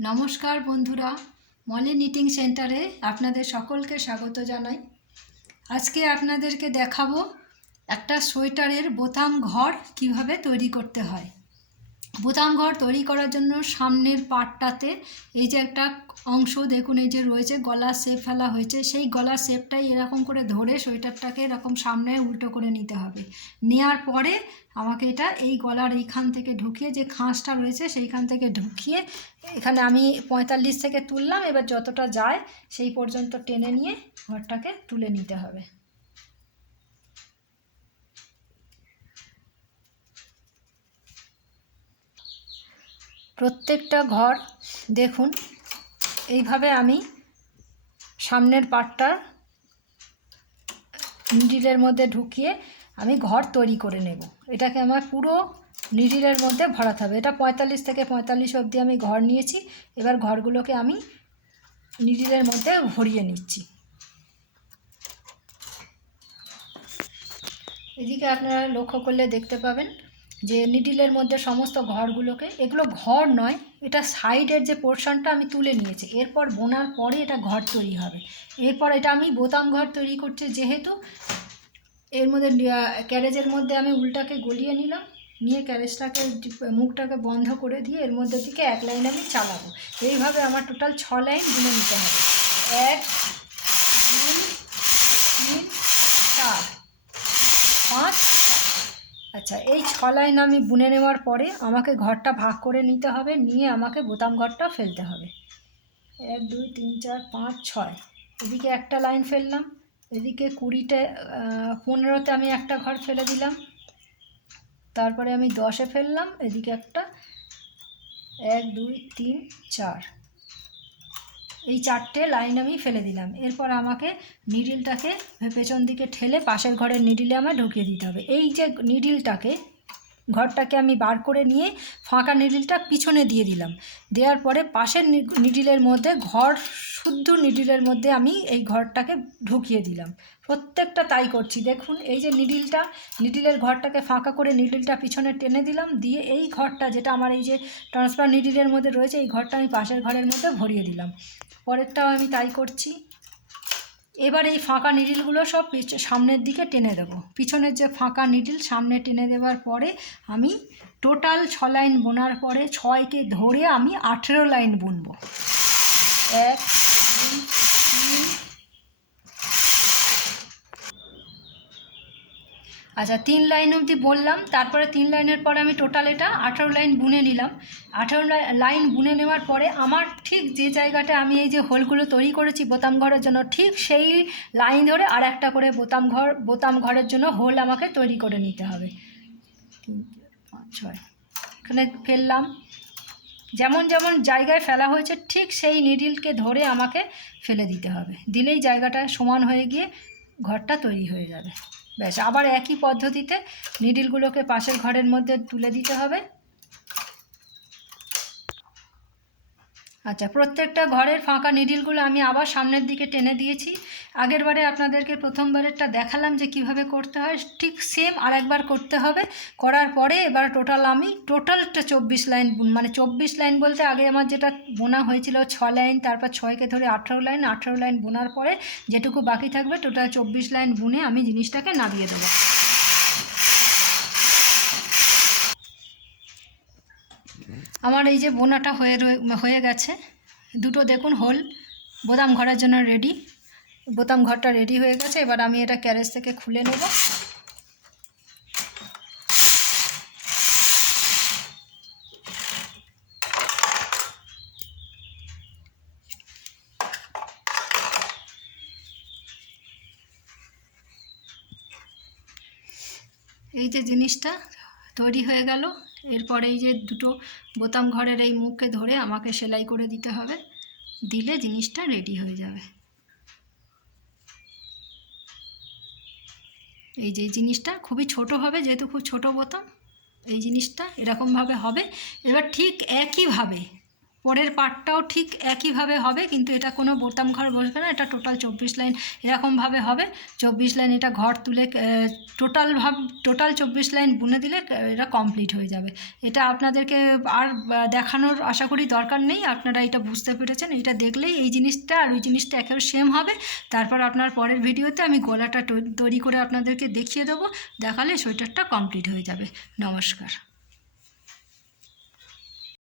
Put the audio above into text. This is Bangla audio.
নমস্কার বন্ধুরা, মলি নিটিং সেন্টারে আপনাদের সকলকে স্বাগত জানাই। আজকে আপনাদেরকে দেখাবো একটা সোয়েটারের বোতাম ঘর কীভাবে তৈরি করতে হয়। বোতাম ঘর তৈরি করার জন্য সামনের পাটটাতে এই যে একটা অংশ দেখুন, এই যে রয়েছে, গলার শেপ ফেলা হয়েছে। সেই গলার শেপটাই এরকম করে ধরে সোয়েটারটাকে এরকম সামনে উল্টো করে নিতে হবে। নেওয়ার পরে আমাকে এটা এই গলার এইখান থেকে ঢুকিয়ে যে খাঁজটা রয়েছে সেইখান থেকে ঢুকিয়ে এখানে আমি পঁয়তাল্লিশ থেকে তুললাম। এবার যতটা যায় সেই পর্যন্ত টেনে নিয়ে ঘরটাকে তুলে নিতে হবে। প্রত্যেকটা ঘর, দেখুন, এইভাবে আমি সামনের পাটটা নিডিলের মধ্যে ঢুকিয়ে আমি ঘর তৈরি করে নেব। এটাকে আমার পুরো নিডিলের মধ্যে ভরাতে হবে। এটা পঁয়তাল্লিশ থেকে পঁয়তাল্লিশ অবধি আমি ঘর নিয়েছি। এবার ঘরগুলোকে আমি নিডিলের মধ্যে ভরিয়ে নিচ্ছি। এদিকে আপনারা লক্ষ্য করলে দেখতে পাবেন যে নিডিলের মধ্যে সমস্ত ঘরগুলোকে, এগুলো ঘর নয়, এটা সাইডের যে পোর্শনটা আমি তুলে নিয়েছি। এরপর বোনার পরে এটা ঘর তৈরি হবে। এরপর এটা আমি বোতাম ঘর তৈরি করছি যেহেতু এর মধ্যে ক্যারেজের মধ্যে আমি উল্টাকে গলিয়ে নিলাম, নিয়ে ক্যারেজটাকে, মুখটাকে বন্ধ করে দিয়ে এর মধ্যে থেকে এক লাইন আমি চালাবো। এইভাবে আমার টোটাল ছ লাইন বুনে নিতে হবে। এক দুই তিন চার পাঁচ আচ্ছা এই ছ লাইন আমি বুনে নেওয়ার পরে আমাকে ঘরটা ভাগ করে নিতে হবে, নিয়ে আমাকে বোতাম ঘরটা ফেলতে হবে। এক, দুই, তিন, চার, পাঁচ, ছয়। এদিকে একটা লাইন ফেললাম, এদিকে কুড়িতে পনেরোতে আমি একটা ঘর ফেলে দিলাম। তারপরে আমি দশে ফেললাম, এদিকে একটা। এক, দুই, তিন, চার। এই চারটে লাইন আমি ফেলে দিলাম। এরপর আমাকে নিডিলটাকে পেছন দিকে ঠেলে পাশের ঘরের নিডিলে আমার ঢুকিয়ে দিতে হবে। এই যে নিডিলটাকে ঘরটাকে আমি বার করে নিয়ে ফাঁকা নিডিলটা পিছনে দিয়ে দিলাম। দেওয়ার পরে পাশের নিডিলের মধ্যে, ঘর শুদ্ধ নিডিলের মধ্যে আমি এই ঘরটাকে ঢুকিয়ে দিলাম। প্রত্যেকটা তাই করছি। দেখুন, এই যে নিডিলটা, নিডিলের ঘরটাকে ফাঁকা করে নিডিলটা পিছনে টেনে দিলাম, দিয়ে এই ঘরটা যেটা আমার এই যে ট্রান্সফার নিডিলের মধ্যে রয়েছে, এই ঘরটা আমি পাশের ঘরের মধ্যে ভরিয়ে দিলাম। পরেরটাও আমি তাই করছি। এবার এই ফাঁকা নিডিলগুলো সব সামনের দিকে টেনে দেব। পিছনের যে ফাঁকা নিডিল, সামনে টেনে দেওয়ার পরে আমি টোটাল ছ লাইন বোনার পরে ছয়কে ধরে আমি আঠেরো লাইন বুনবো। এক, দুই, তিন আচ্ছা তিন লাইন অবধি বললাম, তারপরে তিন লাইনের পরে আমি টোটাল এটা আঠারো লাইন বুনে নিলাম। আঠারো লাইন বুনে নেওয়ার পরে আমার ঠিক যে জায়গাটা আমি এই যে হোলগুলো তৈরি করেছি বোতাম ঘরের জন্য, ঠিক সেই লাইন ধরে আর একটা করে বোতাম ঘর, বোতাম ঘরের জন্য হোল আমাকে তৈরি করে নিতে হবে। তিন, পাঁচ, ছয়, এখানে ফেললাম। যেমন যেমন জায়গায় ফেলা হয়েছে, ঠিক সেই নিডিলকে ধরে আমাকে ফেলে দিতে হবে। দিলেই জায়গাটা সমান হয়ে গিয়ে ঘরটা তৈরি হয়ে যাবে। ব্যাস, আবার একই পদ্ধতিতে নিডিলগুলোকে পাশের ঘরের মধ্যে তুলে দিতে হবে। আচ্ছা প্রত্যেকটা ঘরের ফাঁকা নিডিলগুলো আমি আবার সামনের দিকে টেনে দিয়েছি। আগের বারে আপনাদেরকে প্রথমবারেরটা দেখালাম যে কীভাবে করতে হয়। ঠিক সেম আরেকবার করতে হবে। করার পরে এবার টোটাল আমি টোটালটা চব্বিশ লাইন মানে চব্বিশ লাইন বলতে আগে আমার যেটা বোনা হয়েছিল ছ লাইন, তারপর ছয়কে ধরে আঠেরো লাইন আঠেরো লাইন বোনার পরে যেটুকু বাকি থাকবে টোটাল চব্বিশ লাইন বুনে আমি জিনিসটাকে নামিয়ে দেবো। আমার এই যে বোনাটা হয়ে হয়ে গেছে। দুটো দেখুন, হোল। বোদাম ঘরের জন্য রেডি বোতাম ঘরটা রেডি হয়ে গেছে, এবার আমি এটা ক্যারেজ থেকে খুলে নেব। এই যে জিনিসটা তৈরি হয়ে গেল, এরপরে এই যে দুটো বোতাম ঘরের এই মুখকে ধরে আমাকে সেলাই করে দিতে হবে, দিলে জিনিসটা রেডি হয়ে যাবে। এই যে জিনিসটা খুবই ছোট হবে, যেহেতু খুব ছোট বোতাম, এই জিনিসটা এরকমভাবে হবে। এবার ঠিক একইভাবে পরের পার্টটাও ঠিক একইভাবে হবে, কিন্তু এটা কোনো বোতাম ঘর বসবে না, এটা টোটাল চব্বিশ লাইন এরকমভাবে হবে। চব্বিশ লাইন এটা ঘর তুলে টোটাল ভাব, টোটাল চব্বিশ লাইন বুনে দিলে এটা কমপ্লিট হয়ে যাবে। এটা আপনাদেরকে আর দেখানোর আশা করি দরকার নেই, আপনারা এটা বুঝতে পেরেছেন। এটা দেখলেই এই জিনিসটা আর ওই জিনিসটা একেবারে সেম হবে। তারপর আপনার পরের ভিডিওতে আমি গলাটা তৈরি করে আপনাদেরকে দেখিয়ে দেবো, দেখালে সোয়েটারটা কমপ্লিট হয়ে যাবে। নমস্কার।